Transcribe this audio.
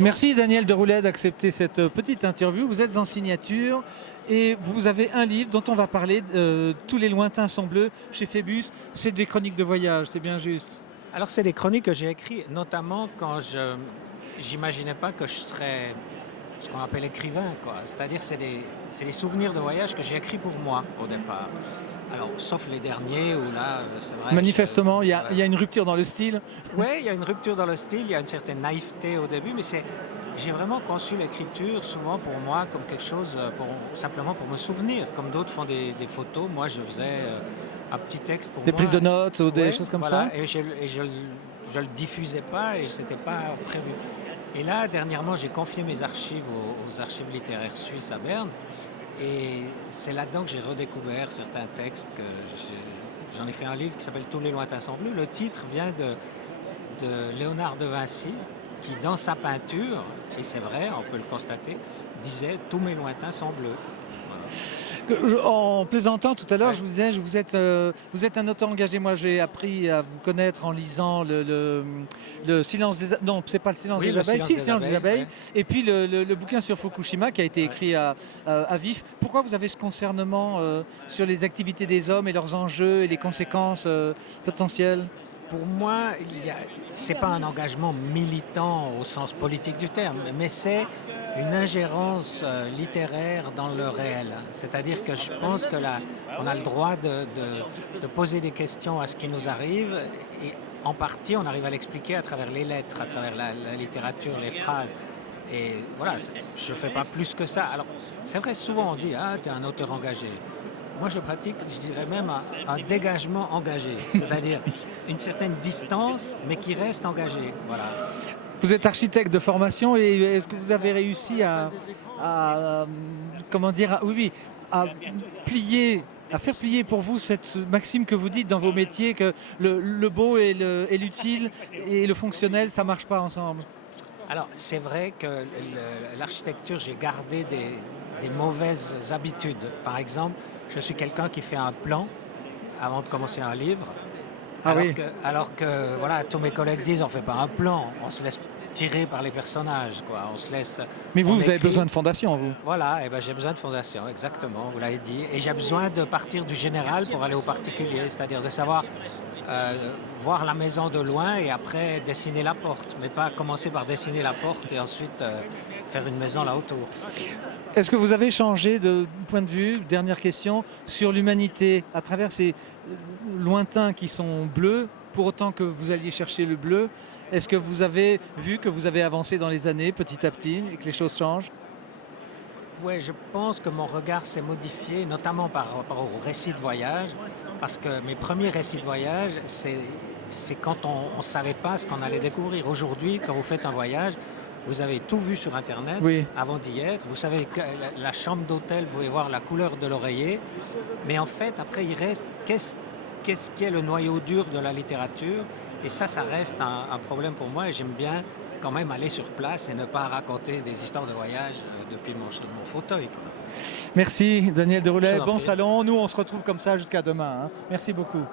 Merci Daniel Deroulet d'accepter cette petite interview. Vous êtes en signature et vous avez un livre dont on va parler, Tous les lointains sont bleus, chez Phébus. C'est des chroniques de voyage, c'est bien juste. Alors, c'est des chroniques que j'ai écrites, notamment quand je n'imaginais pas que je serais ce qu'on appelle écrivain, quoi. C'est-à-dire, c'est des souvenirs de voyage que j'ai écrits pour moi au départ. Alors, sauf les derniers où là, c'est vrai. Manifestement, Voilà. il y a une rupture dans le style. Oui, il y a une rupture dans le style, il y a une certaine naïveté au début, mais j'ai vraiment conçu l'écriture souvent pour moi comme quelque chose simplement pour me souvenir. Comme d'autres font des photos, moi je faisais un petit texte pour Des moi. prises de notes ou des Ouais, choses comme voilà, ça. et je le diffusais pas et c'était pas prévu. Et là, dernièrement, j'ai confié mes archives aux archives littéraires suisses à Berne. Et c'est là-dedans que j'ai redécouvert certains textes j'en ai fait un livre qui s'appelle Tous les lointains sont bleus. Le titre vient de Léonard de Vinci, qui dans sa peinture, et c'est vrai, on peut le constater, disait Tous mes lointains sont bleus. Voilà. En plaisantant tout à l'heure, Ouais. je vous disais, vous êtes un auteur engagé. Moi, j'ai appris à vous connaître en lisant le silence des abeilles. Non, c'est pas le silence Oui, des le abeilles. silence Si, le des silence des abeilles. abeilles. Ouais. Et puis le bouquin sur Fukushima qui a été Ouais. écrit à vif. Pourquoi vous avez ce concernement sur les activités des hommes et leurs enjeux et les conséquences potentielles? Pour moi, c'est pas un engagement militant au sens politique du terme, mais c'est une ingérence littéraire dans le réel. C'est-à-dire que je pense que là, on a le droit de poser des questions à ce qui nous arrive et en partie, on arrive à l'expliquer à travers les lettres, à travers la littérature, les phrases. Et voilà, je ne fais pas plus que ça. Alors, c'est vrai, souvent on dit, ah, tu es un auteur engagé. Moi, je pratique, je dirais même, un dégagement engagé, c'est-à-dire une certaine distance, mais qui reste engagée. Voilà. Vous êtes architecte de formation et est-ce que vous avez réussi comment dire, oui, oui, à plier, à faire plier pour vous cette maxime que vous dites dans vos métiers que le beau et l'utile et le fonctionnel, ça marche pas ensemble? Alors, c'est vrai que l'architecture, j'ai gardé des mauvaises habitudes. Par exemple, je suis quelqu'un qui fait un plan avant de commencer un livre. Ah oui. Alors que voilà, tous mes collègues disent on ne fait pas un plan, on se laisse tirer par les personnages, quoi. On se laisse. Mais On vous avez écrit. besoin de fondation, vous. Voilà, et ben j'ai besoin de fondation, exactement, vous l'avez dit. Et j'ai besoin de partir du général pour aller au particulier, c'est-à-dire de savoir voir la maison de loin et après dessiner la porte, mais pas commencer par dessiner la porte et ensuite faire une maison là autour. Est-ce que vous avez changé de point de vue, dernière question, sur l'humanité à travers ces lointains qui sont bleus, pour autant que vous alliez chercher le bleu? Est-ce que vous avez vu que vous avez avancé dans les années petit à petit et que les choses changent? Oui, je pense que mon regard s'est modifié, notamment par rapport au récit de voyage, parce que mes premiers récits de voyage, c'est quand on ne savait pas ce qu'on allait découvrir. Aujourd'hui, quand vous faites un voyage, vous avez tout vu sur Internet Oui. avant d'y être. Vous savez que la chambre d'hôtel, vous pouvez voir la couleur de l'oreiller. Mais en fait, après, il reste qu'est-ce qui est le noyau dur de la littérature. Et ça reste un problème pour moi. Et j'aime bien quand même aller sur place et ne pas raconter des histoires de voyage depuis mon fauteuil, quoi. Merci Daniel Je Deroulet, vous en bon prie. salon. Nous on se retrouve comme ça jusqu'à demain, hein. Merci beaucoup.